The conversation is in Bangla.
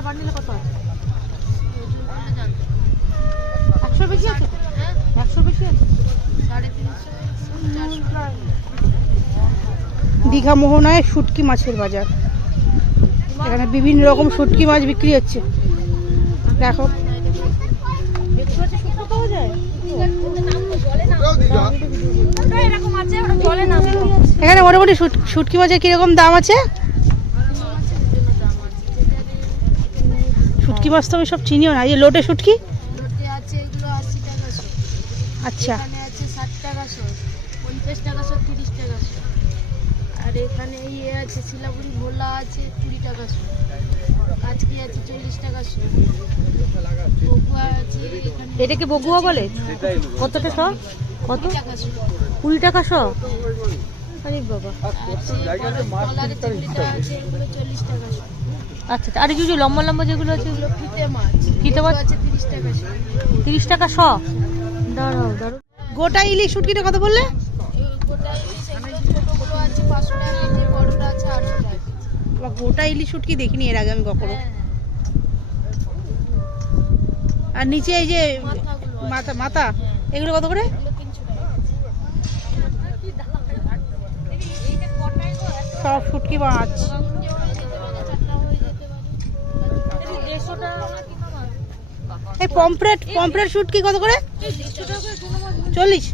একটা বান্ডিলে কত আছে? একশো বেশি আছে? একশো বেশি আছে? দীঘা মোহনায় শুটকি মাছের বাজার। এখানে বিভিন্ন রকম শুটকি মাছ বিক্রি হচ্ছে। দেখো। এখানে মোটামুটি শুট- শুটকি মাছের কীরকম দাম আছে? শুটকি মাছ তো আমি সব চিনিও না। এই লোটে শুটকি? আচ্ছা। আর এখানে ইয়ে আছে ভোলা আছে কুড়ি টাকা শো। আছে চল্লিশ টাকা শো। বগুয়া আছে এটাকে বগুয়া বলে? কতটা শ? কত? কুড়ি টাকা শো। কুড়ি টাকা শ? আরে বাবা আছে এগুলো চল্লিশ টাকা শো আচ্ছা আর কিছু লম্বা লম্বা যেগুলো আছে এগুলো? ফিতে মাছ। ফিতে মাছ? আছে তিরিশ টাকা শো। তিরিশ টাকা শ? দাঁড়াও দাঁড়াও। গোটা ইলিশ শুটকিটা কত বললে? গোটা ইলিশ এখানে ছোটোগুলো আছে পাঁচশো টাকা কেজি বড়টা আছে আটশো টাকা কেজি। বা গোটা ইলিশ শুটকি দেখিনি এর আগে আমি কখনো। হ্যাঁ। আর নিচে এই যে মাথা মাথা এগুলো কত করে এগুলো তিনশো টাকা সব ফুটকি মাছ এই পমফ্রেট পম্পলেট শুটকি কত করে? চল্লিশ।